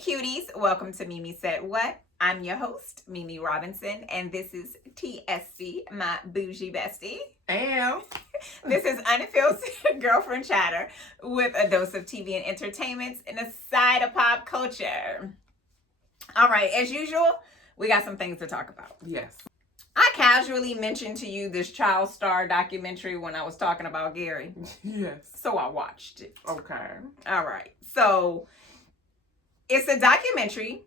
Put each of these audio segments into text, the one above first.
cuties, welcome to Mimi Said What? I'm your host, Mimi Robinson, and this is TSC, my bougie bestie. And this is unfiltered girlfriend chatter with a dose of TV and entertainment and a side of pop culture. All right, as usual, we got some things to talk about. Yes. I casually mentioned to you this child star documentary when I was talking about Gary. Yes. So I watched it. Okay. All right. So it's a documentary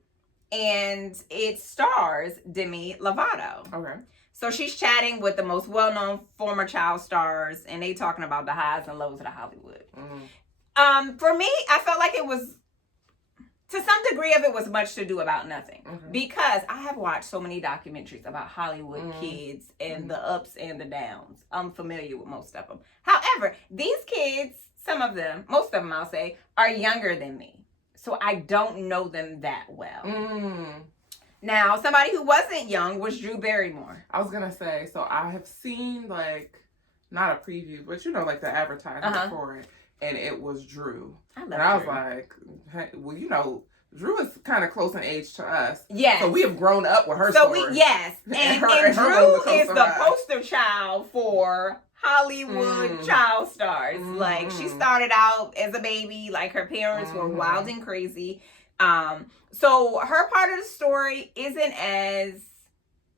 and it stars Demi Lovato. Okay. So she's chatting with the most well-known former child stars and they talking about the highs and lows of the Hollywood. For me, I felt like it was, to some degree of it was much to do about nothing. Because I have watched so many documentaries about Hollywood kids and the ups and the downs. I'm familiar with most of them. However, these kids, some of them, most of them I'll say, are younger than me. So I don't know them that well. Now, somebody who wasn't young was Drew Berrymore. I was going to say, so I have seen not a preview, but like the advertisement for it. And it was Drew. I was like, hey, well, Drew is kind of close in age to us. Yes. So we have grown up with her story. Yes. And Drew is the poster child for Hollywood child stars. Like, she started out as a baby. Like, her parents were wild and crazy. So her part of the story isn't as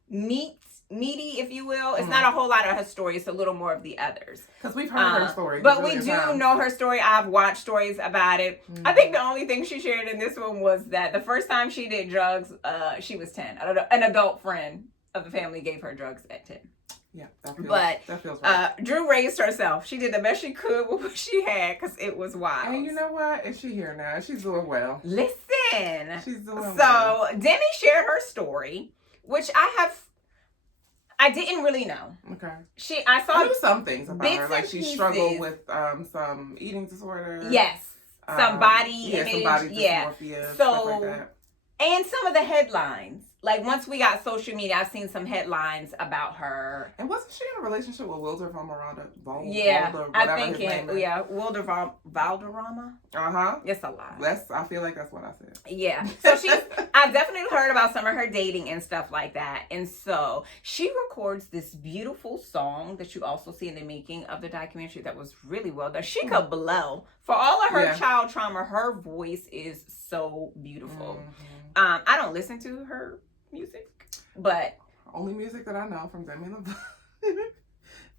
meaty, if you will. It's not a whole lot of her story. It's a little more of the others. Because we've heard her story. But we do know her story. I've watched stories about it. I think the only thing she shared in this one was that the first time she did drugs, she was 10. An adult friend of the family gave her drugs at 10. Yeah, that feels right. Drew raised herself. She did the best she could with what she had because it was wild. And you know what? And she's here now. She's doing well. Listen. She's doing well. So Demi shared her story, which I didn't really know. Okay. I knew some things about her. Like she struggled with some eating disorder. Yes. Some body image. Some body dysmorphia. Stuff like that. And some of the headlines. Like, once we got social media, I've seen some headlines about her. And wasn't she in a relationship with Wilder Valderrama? Wilder Valderrama. It's a lot. I feel like that's what I said. Yeah. So I've definitely heard about some of her dating and stuff like that. And so she records this beautiful song that you also see in the making of the documentary that was really well done. She could blow. For all of her child trauma, her voice is so beautiful. I don't listen to her music, but only music that I know from Demi Lovato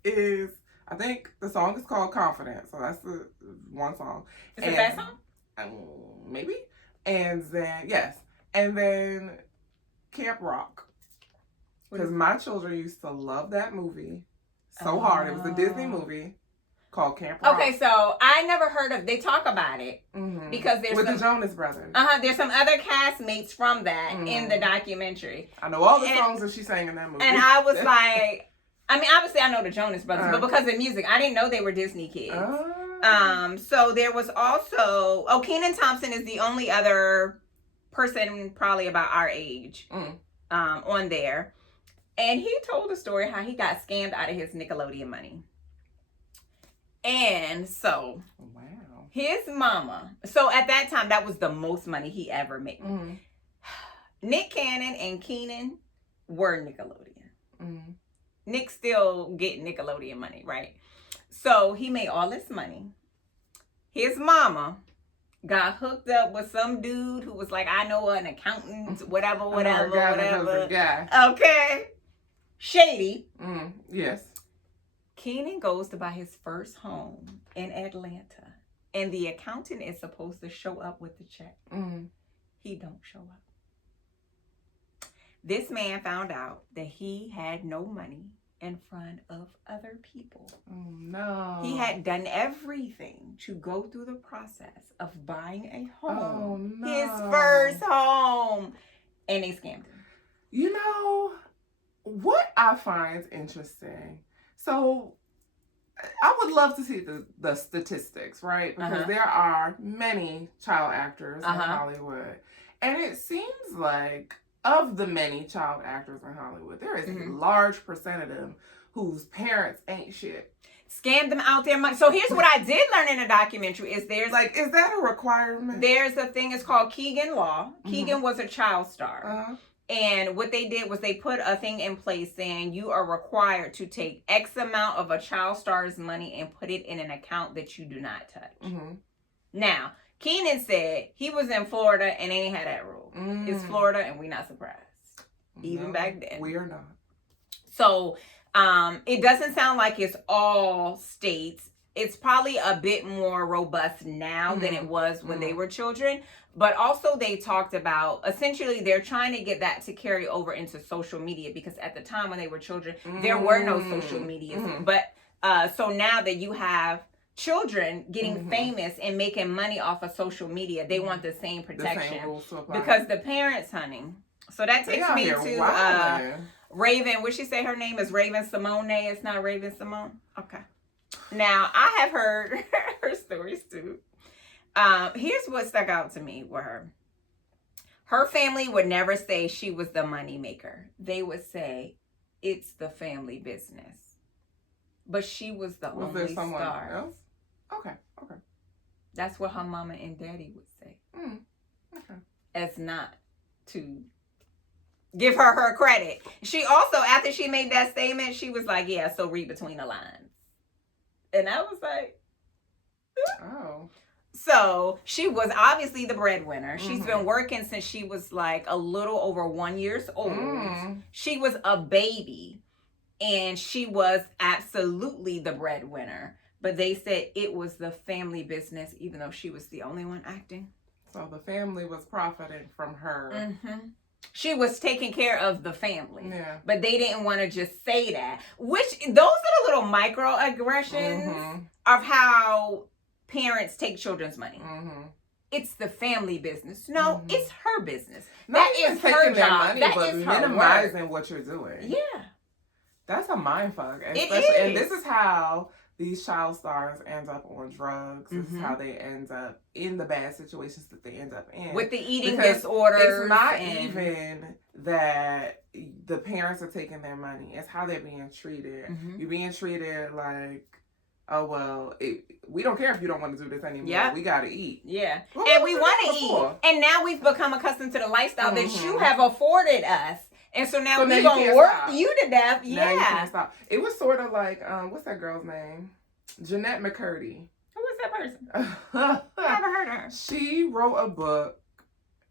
is, I think the song is called Confident. So that's the one song. Is it that song? Maybe. And then Camp Rock. Because my children used to love that movie so hard. It was a Disney movie called Camp Rock. Okay, so I never heard of. They talk about it because there's the Jonas Brothers. There's some other castmates from that in the documentary. I know all the songs that she sang in that movie. And I was like, I mean, obviously I know the Jonas Brothers, but because of music, I didn't know they were Disney kids. So there was also Kenan Thompson is the only other person probably about our age on there, and he told a story how he got scammed out of his Nickelodeon money. And so, his mama, so at that time, that was the most money he ever made. Nick Cannon and Kenan were Nickelodeon. Nick still get Nickelodeon money, right? So, he made all this money. His mama got hooked up with some dude who was like, I know an accountant, whatever. Okay. Shady. Yes. Kenan goes to buy his first home in Atlanta, and the accountant is supposed to show up with the check. He don't show up. This man found out that he had no money in front of other people. Oh, no. He had done everything to go through the process of buying a home. Oh, no. His first home. And they scammed him. You know, what I find interesting, so I would love to see the statistics, right? Because there are many child actors in Hollywood. And it seems like of the many child actors in Hollywood, there is a large percent of them whose parents ain't shit. scammed them out their money. So here's what I did learn in a documentary is there's like, is that a requirement? There's a thing, it's called Kegan Law. Kegan was a child star. Uh-huh. And what they did was they put a thing in place saying you are required to take X amount of a child star's money and put it in an account that you do not touch. Mm-hmm. Now, Kenan said he was in Florida and they ain't had that rule. It's Florida and we not surprised. Even back then. We are not. So, it doesn't sound like it's all states. It's probably a bit more robust now than it was when they were children. But also they talked about, essentially, they're trying to get that to carry over into social media because at the time when they were children, there were no social media. But so now that you have children getting famous and making money off of social media, they want the same protection. The same rules to apply. Because the parents, honey. So that takes me to Raven. What she say her name is? Raven-Symone. It's not Raven-Symone? Okay. Now, I have heard her stories too. Here's what stuck out to me with her. Her family would never say she was the money maker. They would say it's the family business. But she was the only there someone star. Else? Okay. That's what her mama and daddy would say. Okay. As not to give her credit. She also, after she made that statement, she was like, yeah, so read between the lines. And I was like, oh. So she was obviously the breadwinner. She's been working since she was like a little over 1 year old. She was a baby and she was absolutely the breadwinner. But they said it was the family business, even though she was the only one acting. So the family was profiting from her. She was taking care of the family. Yeah. But they didn't want to just say that. Which, those are the little microaggressions of how parents take children's money. It's the family business. No, it's her business. Not that is taking her their job. money, That but is her minimizing work. what you're doing. Yeah. That's a mindfuck. It is. And this is how these child stars end up on drugs. This is how they end up in the bad situations that they end up in. With the eating disorders. It's not even that the parents are taking their money. It's how they're being treated. You're being treated like, oh, well, we don't care if you don't want to do this anymore. Yeah. We got to eat. Yeah. And we want to eat. And now we've become accustomed to the lifestyle that you have afforded us. And so now we're going to work you to death. Now you can't stop. It was sort of like, what's that girl's name? Jeanette McCurdy. Who was that person? Never heard of her. She wrote a book.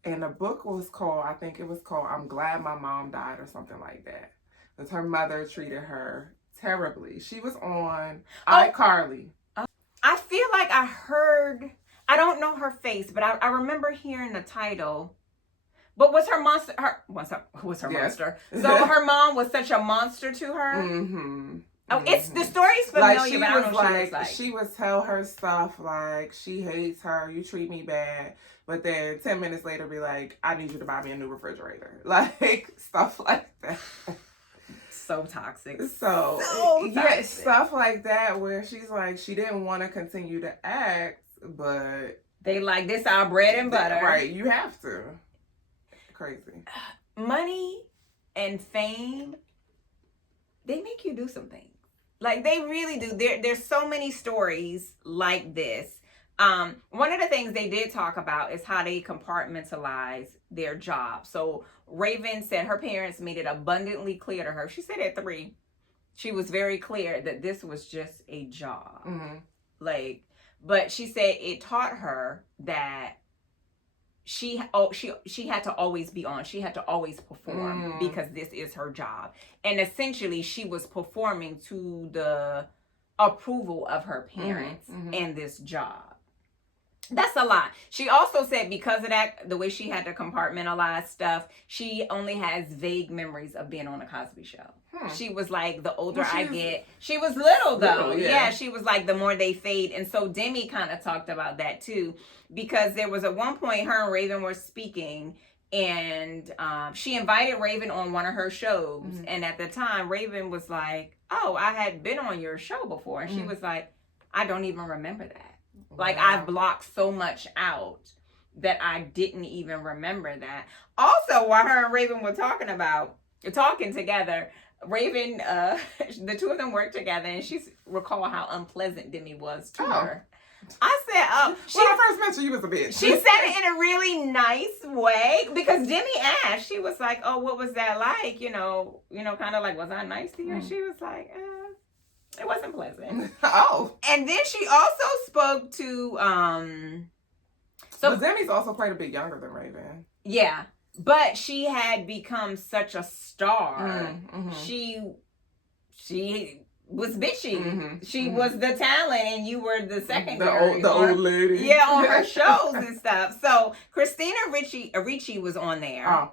And the book was called, I think it was called, I'm Glad My Mom Died or something like that. Because her mother treated her terribly. She was on iCarly. I feel like I heard, I don't know her face, but I remember hearing the title. But was her monster, monster? So her mom was such a monster to her? Oh, it's the story's familiar, like she but I don't know what she was like. She would tell her stuff like, she hates her, you treat me bad. But then 10 minutes later be like, I need you to buy me a new refrigerator. Like, stuff like that. So toxic. So toxic. Yeah, stuff like that where she's like, she didn't want to continue to act, but they like, this our bread and butter. Right, you have to. Crazy. Money and fame, they make you do some things. Like, they really do. There's so many stories like this. One of the things they did talk about is how they compartmentalize their job. So Raven said her parents made it abundantly clear to her. She said at 3, she was very clear that this was just a job. But she said it taught her that she had to always be on. She had to always perform because this is her job. And essentially she was performing to the approval of her parents in this job. That's a lot. She also said because of that, the way she had to compartmentalize stuff, she only has vague memories of being on a Cosby Show. She was like, the older I get, she was little though. Yeah, she was like, the more they fade. And so Demi kind of talked about that too, because there was at one point her and Raven were speaking and she invited Raven on one of her shows. And at the time, Raven was like, oh, I had been on your show before. And she was like, I don't even remember that. Like, I've blocked so much out that I didn't even remember that. Also, while her and Raven were talking together, Raven, the two of them worked together, and she recalled how unpleasant Demi was to her. I said, when I first met you was a bitch. She said it in a really nice way, because Demi asked, she was like, oh, what was that like? You know, kind of like, was I nice to you? And she was like, it wasn't pleasant. And then she also spoke to, but Demi's also quite a bit younger than Raven. Yeah. But she had become such a star. She was bitchy. She was the talent, and you were the secondary. The old lady. Yeah, on her shows and stuff. So Christina Ricci was on there.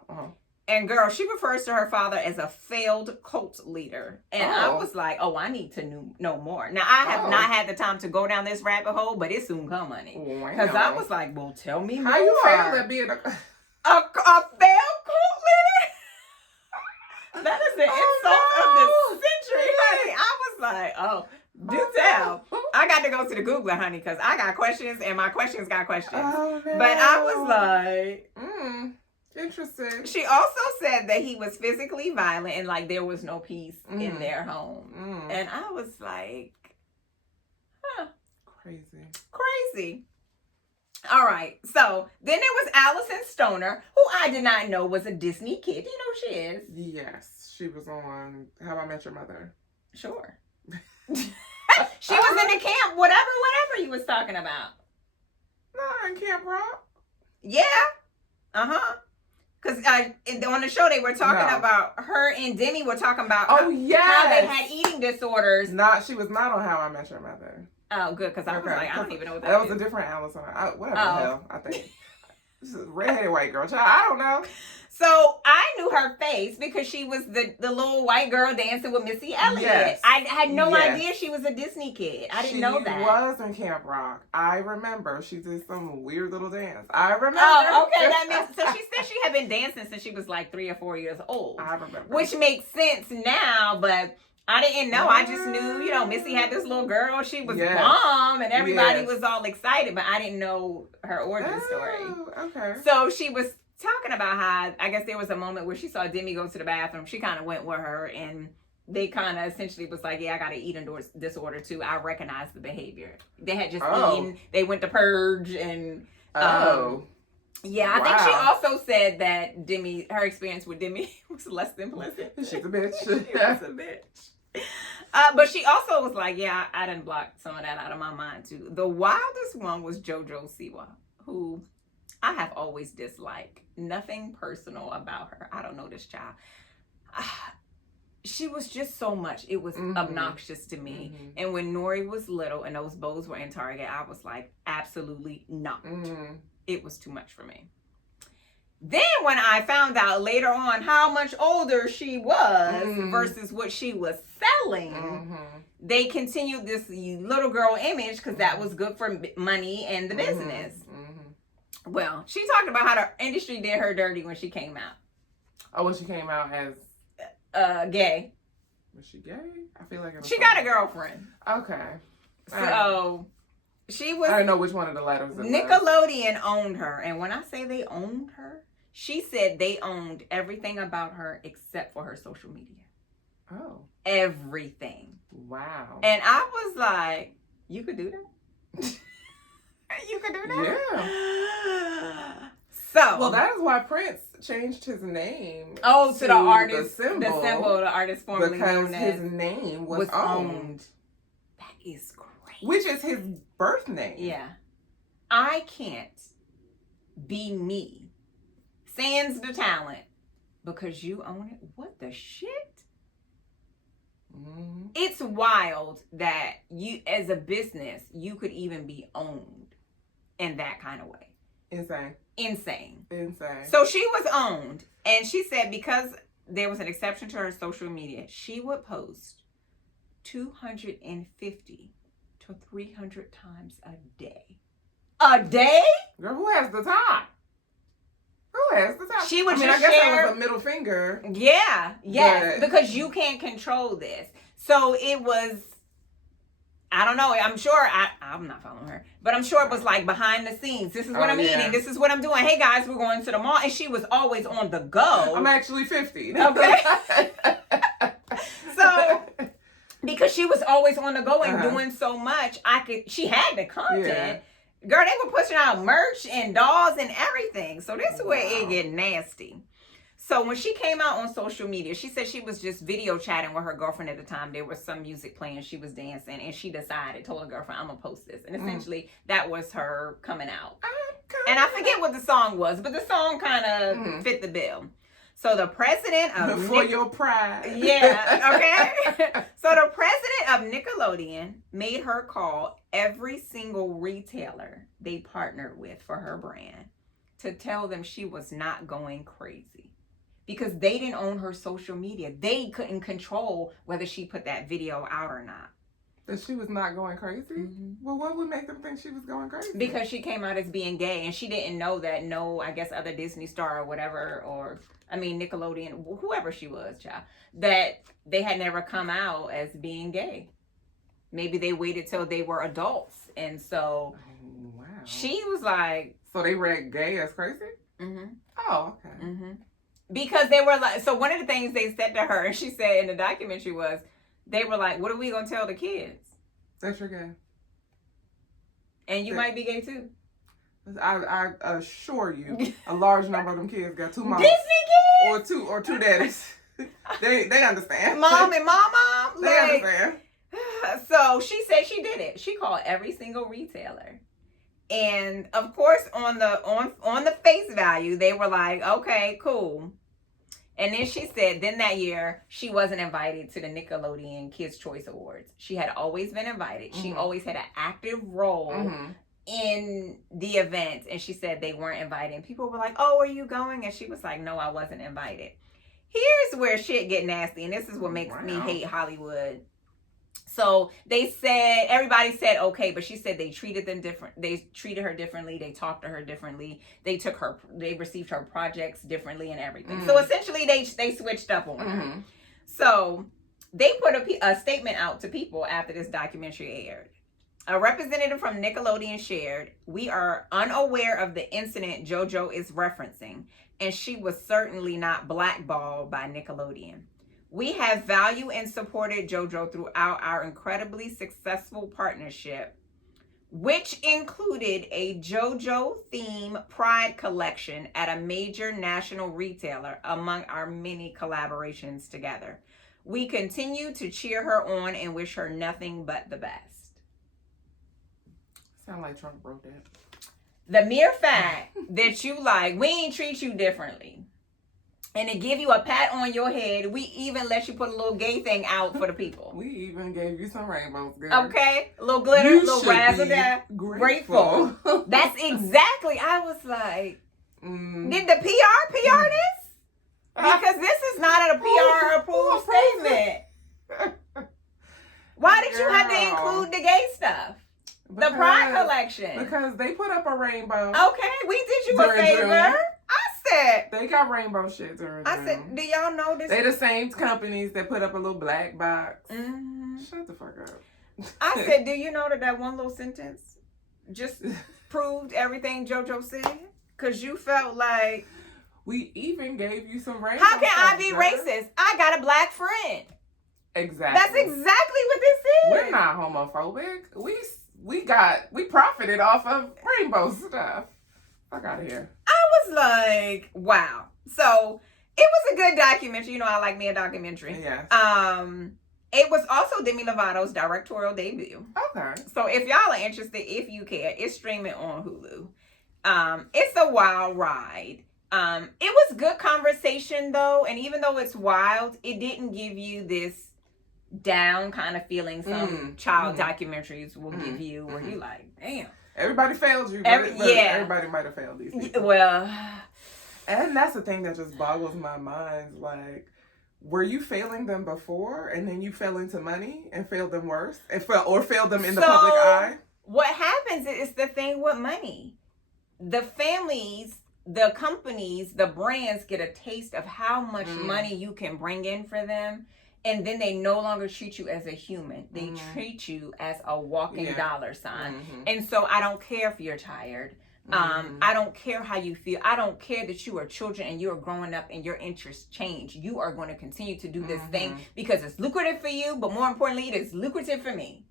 And girl, she refers to her father as a failed cult leader. And I was like, I need to know more. Now, I have not had the time to go down this rabbit hole, but it soon come, honey. Because I was like, well, tell me more. How you failed at being a failed cult leader? That is the insult of the century, honey. I was like, do tell. I got to go to the Googler, honey, because I got questions, and my questions got questions. No. But I was like... Interesting. She also said that he was physically violent, and like there was no peace in their home. And I was like, Crazy. All right. So then there was Alyson Stoner, who I did not know was a Disney kid. You know who she is? Yes. She was on How I Met Your Mother. Sure. She was in the camp, whatever you was talking about. No, in Camp Rock. Yeah. Because on the show, they were talking about her and Demi were talking about how they had eating disorders. She was not on How I Met Your Mother. Oh, good, because I was like, I don't even know what that is. That was a different Alyson. Whatever the hell, I think. This is a redheaded white girl. Child, I don't know. So I knew her face because she was the little white girl dancing with Missy Elliott. Yes. I had no idea she was a Disney kid. I didn't know that. She was in Camp Rock. I remember. She did some weird little dance. I remember. Oh, okay. That makes so. She said she had been dancing since she was like 3 or 4 years old. I remember. Which makes sense now, but I didn't know. I just knew, Missy had this little girl. She was bomb, and everybody was all excited, but I didn't know her origin story. Okay. So she was talking about how, I guess there was a moment where she saw Demi go to the bathroom. She kind of went with her, and they kind of essentially was like, I got an eating disorder too. I recognize the behavior. They had just eaten. They went to purge, and I think she also said that her experience with Demi was less than pleasant. She's a bitch. She was a bitch. But she also was like, I didn't block some of that out of my mind too. The wildest one was Jojo Siwa, who I have always disliked. Nothing personal about her. I don't know this child. She was just so much. It was obnoxious to me. And when Nori was little and those bows were in Target, I was like, absolutely not. It was too much for me. Then when I found out later on how much older she was versus what she was selling, they continued this little girl image because that was good for money and the business. Well, she talked about how the industry did her dirty when she came out. Oh, when she came out as gay. Was she gay? I feel like she got a girlfriend. Okay. So she was. I don't know which one of the letters. Nickelodeon owned her, and when I say they owned her, she said they owned everything about her except for her social media. Oh. Everything. Wow. And I was like, you could do that? You could do that? Yeah. So. Well, that is why Prince changed his name. Oh, to the artist. The symbol, the artist formerly known as. His name was owned. That is crazy. Which is his birth name. Yeah. I can't be me. Sans the talent. Because you own it. What the shit? It's wild that you, as a business, you could even be owned in that kind of way. Insane. So she was owned, and she said because there was an exception to her social media, she would post 250 to 300 times a day. A day? Girl, who has the time? Who has the time? She would I guess that was a middle finger. Yeah, yes, because you can't control this. So it was, I don't know, I'm sure, I'm not following her, but I'm sure it was like behind the scenes. This is what I'm eating. This is what I'm doing. Hey guys, we're going to the mall. And she was always on the go. I'm actually 50. Okay. because she was always on the go and doing so much. She had the content. Yeah. Girl, they were pushing out merch and dolls and everything. So this is where it get nasty. So when she came out on social media, she said she was just video chatting with her girlfriend at the time. There was some music playing. She was dancing. And she told her girlfriend, I'm going to post this. And essentially, that was her coming out. And I forget what the song was, but the song kind of fit the bill. So the president of... For your pride. Yeah, okay? So the president of Nickelodeon made her call every single retailer they partnered with for her brand to tell them she was not going crazy. Because they didn't own her social media. They couldn't control whether she put that video out or not. That she was not going crazy? Mm-hmm. Well, what would make them think she was going crazy? Because she came out as being gay, and she didn't know that other Disney star or whatever, Nickelodeon, whoever she was, child, that they had never come out as being gay. Maybe they waited till they were adults. And so she was like... So they read gay as crazy? Mm-hmm. Oh, okay. Mm-hmm. Because they were like, so one of the things they said to her, and she said in the documentary was, they were like, what are we going to tell the kids? That you're gay. And you might be gay too. I assure you, a large number of them kids got two moms. Disney kids? Or two daddies. They understand. Mom and mom. They understand. So she said she did it. She called every single retailer. And of course, on the face value, they were like, okay, cool. And then she said, then that year, she wasn't invited to the Nickelodeon Kids' Choice Awards. She had always been invited. Mm-hmm. She always had an active role in the event. And she said they weren't invited. And people were like, oh, are you going? And she was like, no, I wasn't invited. Here's where shit get nasty. And this is what makes me hate Hollywood. So everybody said okay, but she said they treated them different. They treated her differently. They talked to her differently. They received her projects differently and everything. Mm-hmm. So essentially they switched up on her. So they put a statement out to people after this documentary aired. A representative from Nickelodeon shared, we are unaware of the incident JoJo is referencing, and she was certainly not blackballed by Nickelodeon. We have valued and supported JoJo throughout our incredibly successful partnership, which included a JoJo theme Pride collection at a major national retailer among our many collaborations together. We continue to cheer her on and wish her nothing but the best. Sound like Trump wrote that. The mere fact that you we ain't treat you differently. And to give you a pat on your head, we even let you put a little gay thing out for the people. We even gave you some rainbows, girl. Okay, a little glitter, a little razzle there. Grateful. That's exactly. I was like, did the PR this? Because this is not a PR approved statement. Why did you have to include the gay stuff? The Pride collection. Because they put up a rainbow. Okay, we did you a favor. June. They got rainbow shit during I said, do y'all know this? They the same companies that put up a little black box. Mm-hmm. Shut the fuck up. I said, do you know that one little sentence just proved everything JoJo said? Because you felt like... We even gave you some rainbow. How can I be racist? I got a black friend. Exactly. That's exactly what this is. We're not homophobic. We profited off of rainbow stuff. Fuck out of here. I was like, wow. So it was a good documentary. You know, I like me a documentary. Yeah. It was also Demi Lovato's directorial debut. Okay. So if y'all are interested, if you care, it's streaming on Hulu. It's a wild ride. It was good conversation though, and even though it's wild, it didn't give you this down kind of feeling some child documentaries will give you, where you like, damn. Everybody failed you, but everybody might have failed these people. Well, and that's the thing that just boggles my mind. Like, were you failing them before, and then you fell into money and failed them worse, and failed them in the public eye? What happens is the thing with money. The families, the companies, the brands get a taste of how much money you can bring in for them. And then they no longer treat you as a human. They treat you as a walking dollar sign. And so I don't care if you're tired. I don't care how you feel. I don't care that you are children and you are growing up and your interests change. You are going to continue to do this thing because it's lucrative for you, but more importantly, it is lucrative for me.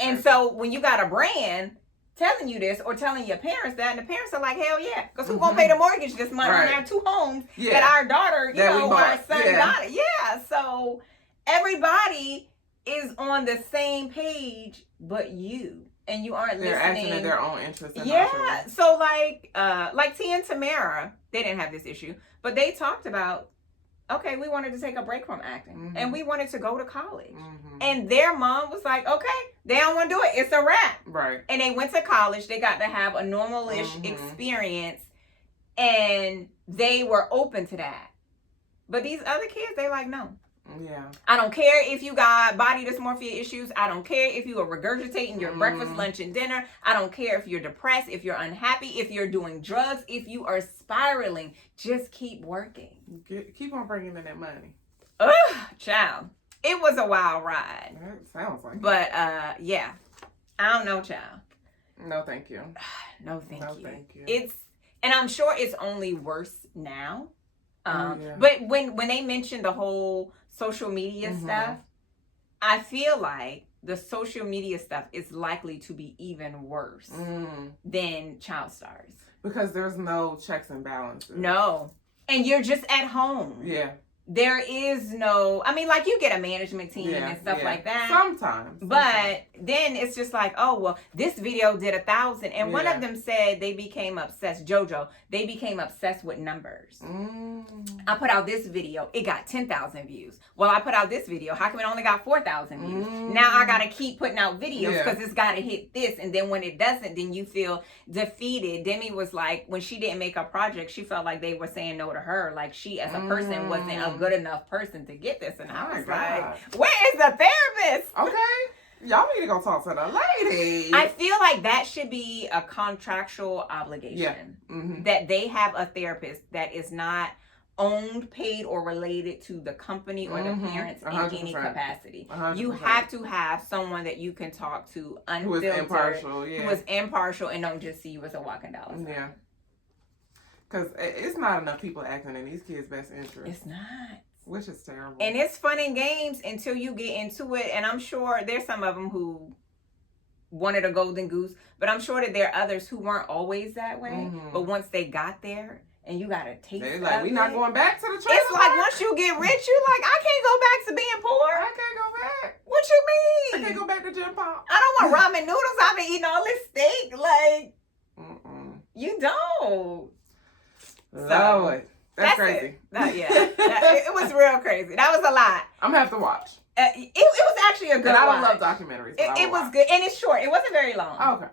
And so when you got a brand telling you this or telling your parents that, and the parents are like, hell yeah, because who gonna pay the mortgage this month on our 2 homes that our daughter, our son got it. Yeah, so everybody is on the same page but you. And you aren't listening. They're acting in their own interest. Yeah. So like T and Tamara, they didn't have this issue, but they talked about, okay, we wanted to take a break from acting and we wanted to go to college. And their mom was like, okay, they don't want to do it. It's a wrap. Right. And they went to college. They got to have a normal-ish experience and they were open to that. But these other kids, they like, no. Yeah. I don't care if you got body dysmorphia issues. I don't care if you are regurgitating your breakfast, lunch, and dinner. I don't care if you're depressed, if you're unhappy, if you're doing drugs, if you are spiraling. Just keep working. Keep on bringing in that money. Ugh, child. It was a wild ride. That sounds like but, yeah. I don't know, child. No, thank you. No, thank you. And I'm sure it's only worse now. But when they mentioned the whole social media stuff, I feel like the social media stuff is likely to be even worse than child stars. Because there's no checks and balances. No. And you're just at home. Yeah. There is no, I mean, like you get a management team and stuff like that. Sometimes. But then it's just like, oh, well, this video did 1,000. And one of them said they became obsessed, Jojo, they became obsessed with numbers. I put out this video, it got 10,000 views. Well, I put out this video, how come it only got 4,000 views? Now I got to keep putting out videos because it's got to hit this. And then when it doesn't, then you feel defeated. Demi was like, when she didn't make a project, she felt like they were saying no to her. Like she as a person wasn't a good enough person to get this. And I was like, where is the therapist? Okay. Y'all need to go talk to the lady. I feel like that should be a contractual obligation. That they have a therapist that is not owned, paid, or related to the company or the parents in 100%. Any capacity. 100%. You have to have someone that you can talk to unfiltered, who is impartial and don't just see you as a walking dollar sign. Yeah. Because it's not enough people acting in these kids' best interest. It's not. Which is terrible. And it's fun and games until you get into it. And I'm sure there's some of them who wanted a golden goose. But I'm sure that there are others who weren't always that way. But once they got there, and you got to taste it. Like, we're not going back to the trailer. It's like once you get rich, you like, I can't go back to being poor. I can't go back. What you mean? I can't go back to Gym Pop. I don't want ramen noodles. I've been eating all this steak. Like, you don't. Lord. That's crazy. It was real crazy. That was a lot. I'm going to have to watch. It was actually a good one. And I don't love documentaries. It was good. And it's short. It wasn't very long. Okay.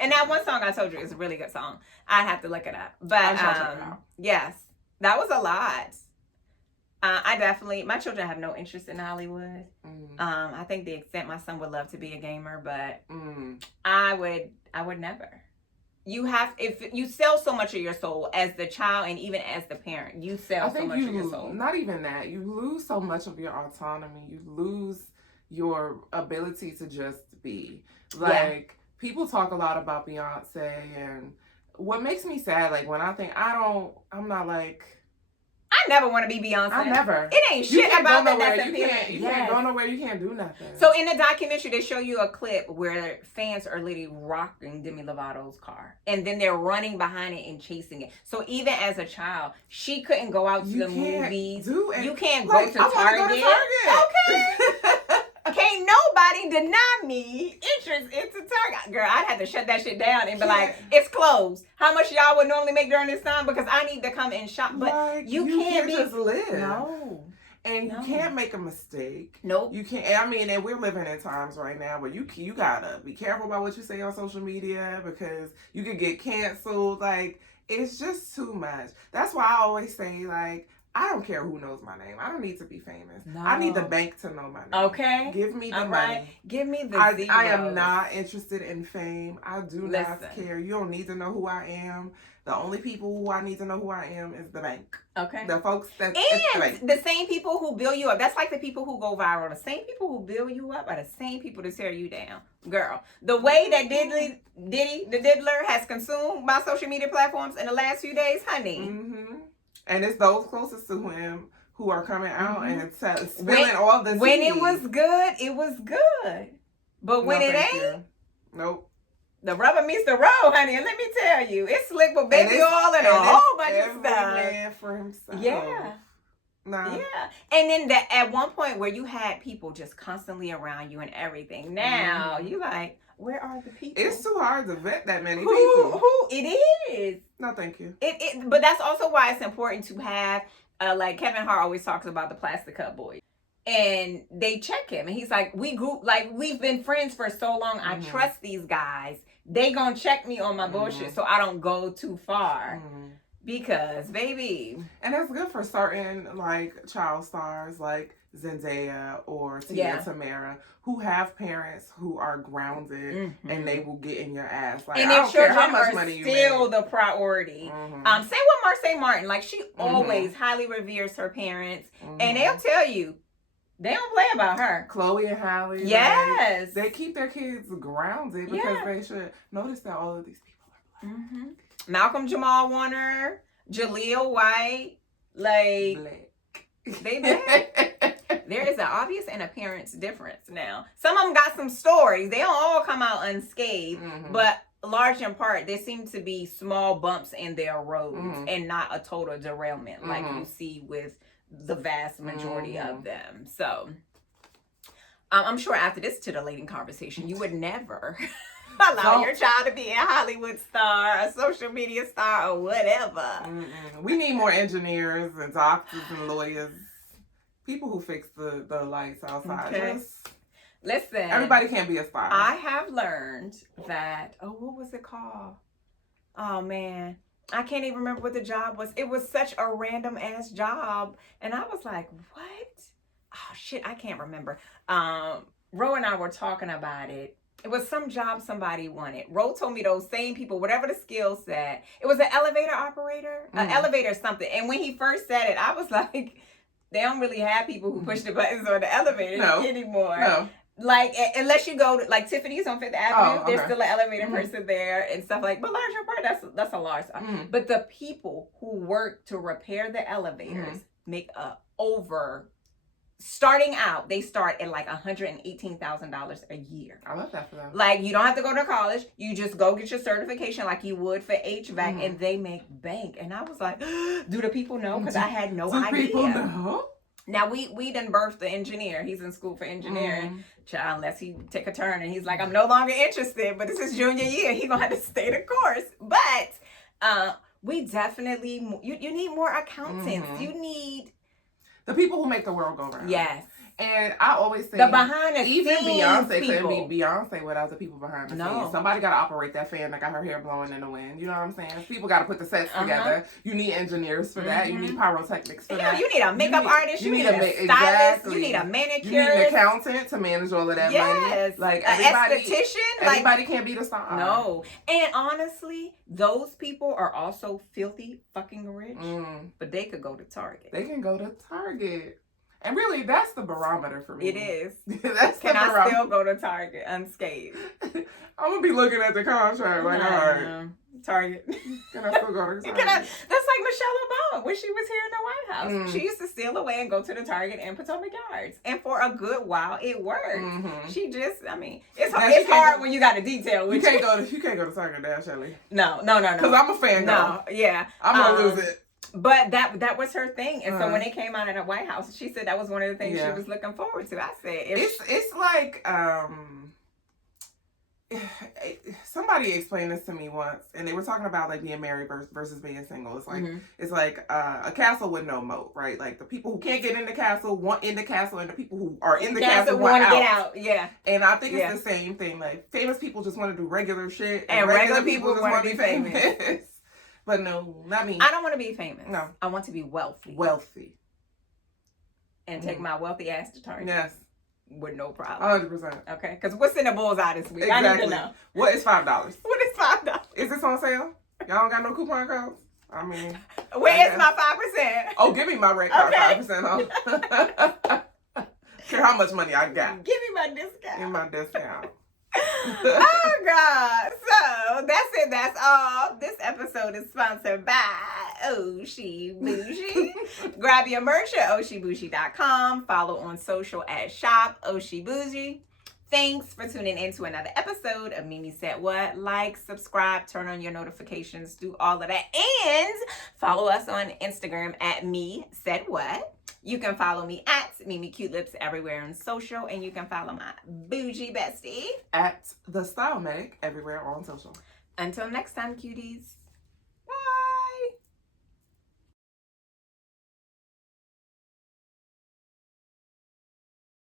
And that one song I told you is a really good song. I'd have to look it up. But yes, that was a lot. I definitely, my children have no interest in Hollywood. I think the extent my son would love to be a gamer, but I would never. You have, if you sell so much of your soul as the child and even as the parent, you sell so much of your soul. Not even that. You lose so much of your autonomy. You lose your ability to just be. Like, people talk a lot about Beyonce, and what makes me sad, like, when I think, I'm not like, I never want to be Beyonce. I never. It ain't shit about that. You can't go nowhere. You can't do nothing. So in the documentary, they show you a clip where fans are literally rocking Demi Lovato's car, and then they're running behind it and chasing it. So even as a child, she couldn't go out to the movies. You can't go to Target. Okay. Can't nobody deny me interest into Target. Girl, I'd have to shut that shit down and be like, it's closed. How much y'all would normally make during this time? Because I need to come and shop. But like, you can't just live. No. And you can't make a mistake. Nope. You can't. I mean, and we're living in times right now where you gotta be careful about what you say on social media because you could get canceled. Like, it's just too much. That's why I always say, like, I don't care who knows my name. I don't need to be famous. No. I need the bank to know my name. Okay. Give me the money. Give me the I am not interested in fame. I do not care. You don't need to know who I am. The only people who I need to know who I am is the bank. Okay. The folks that and the same people who build you up. That's like the people who go viral. The same people who build you up are the same people to tear you down. Girl, the way that Diddy, the diddler, has consumed my social media platforms in the last few days, honey. Mm-hmm. And it's those closest to him who are coming out and spilling all the tea. When it was good, it was good. But when it ain't, nope. The rubber meets the road, honey. And let me tell you, it's slick with baby oil and a whole bunch of stuff. Every man for himself. Yeah. Nah. Yeah. And then at one point where you had people just constantly around you and everything. Now you like, where are the people? It's too hard to vet that many people. Who it is. No, thank you. But that's also why it's important to have, like Kevin Hart always talks about the plastic cup boys. And they check him. And he's like, we've been friends for so long. I trust these guys. They gonna check me on my bullshit so I don't go too far. Because, baby. And that's good for certain, like, child stars like Zendaya or Tia Tamara who have parents who are grounded and they will get in your ass. Like, and I their don't care children how much are money you still make. the priority. Same with Marseille Martin. Like, she always highly reveres her parents. And they'll tell you, they don't play about her. Chloe and Halle. Yes. Like, they keep their kids grounded because they should notice that all of these people are black. Malcolm Jamal Warner, Jaleel White, like, black. They black. There is an obvious and appearance difference now. Some of them got some stories. They don't all come out unscathed, but large in part, there seem to be small bumps in their roads and not a total derailment like you see with the vast majority of them. So I'm sure after this titillating conversation, you would never allow your child to be a Hollywood star, a social media star, or whatever. We need more engineers and doctors and lawyers, people who fix the lights outside. Okay. Listen, everybody can't be a star. I have learned that, what was it called? Oh man, I can't even remember what the job was. It was such a random ass job. And I was like, what? Oh shit, I can't remember. Ro and I were talking about it. It was some job somebody wanted. Ro told me those same people, whatever the skill set. It was an elevator operator, an elevator something. And when he first said it, I was like, they don't really have people who push the buttons on the elevator anymore. No. Like, unless you go to, like, Tiffany's on Fifth Avenue, there's still an elevator person there and stuff like, but larger part, that's a large size. But the people who work to repair the elevators make starting out, they start at like $118,000 a year. I love that for them. Like, you don't have to go to college. You just go get your certification like you would for HVAC and they make bank. And I was like, do the people know? Because I had no idea. Do people know? Now, we done birthed the engineer. He's in school for engineering. Child, unless he take a turn. And he's like, I'm no longer interested, but this is junior year. He's going to have to stay the course. But we definitely, you need more accountants. You need... the people who make the world go round. Yes. And I always say, the behind the even scenes Beyonce people. couldn't be Beyonce without the people behind the scenes. Somebody got to operate that fan that got her hair blowing in the wind. You know what I'm saying? People got to put the sets together. You need engineers for that. You need pyrotechnics for that. You need a makeup artist. You need a stylist. You need a manicurist. You need an accountant to manage all of that money. Like, everybody, esthetician. Everybody can't be the star. No. And honestly, those people are also filthy fucking rich. But they could go to Target. They can go to Target. And really, that's the barometer for me. It is. Can I still go to Target unscathed? I'm going to be looking at the contract like, all right. Target. Can I still go to Target? That's like Michelle Obama when she was here in the White House. She used to steal away and go to the Target in Potomac Yards. And for a good while, it worked. She just, I mean, it's hard when you got a detail. You can't go to Target now, Shelly. No. Because I'm a fan girl. No, yeah. I'm going to lose it. But that was her thing. And so when they came out of the White House, she said that was one of the things she was looking forward to. I said, it's like, somebody explained this to me once, and they were talking about like being married versus being single. It's like it's like a castle with no moat, right? Like the people who can't get in the castle want in the castle, and the people who are in the castle want to get out. Yeah. And I think it's the same thing. Like famous people just want to do regular shit, and regular people just want to be famous. But no, not me. I don't want to be famous. No. I want to be wealthy. And take my wealthy ass to Target. Yes. With no problem. 100%. Okay. Because what's in the bullseye this week? Exactly. I need to know. What is $5? What is $5? Is this on sale? Y'all don't got no coupon codes? I mean, where's my 5%? Oh, give me my rate card, Okay. 5% off. Care how much money I got. Give me my discount. Give me my discount. Oh God. So that's it. That's all. This episode is sponsored by Oshi Bougie. Grab your merch at oshibougie.com. Follow on social at shop Oshi Bougie. Thanks for tuning in to another episode of Mimi Said What. Like, subscribe, turn on your notifications, do all of that. And follow us on Instagram at Me Said What. You can follow me at Mimi Cute Lips everywhere on social. And you can follow my bougie bestie at The Style Medic everywhere on social. Until next time, cuties.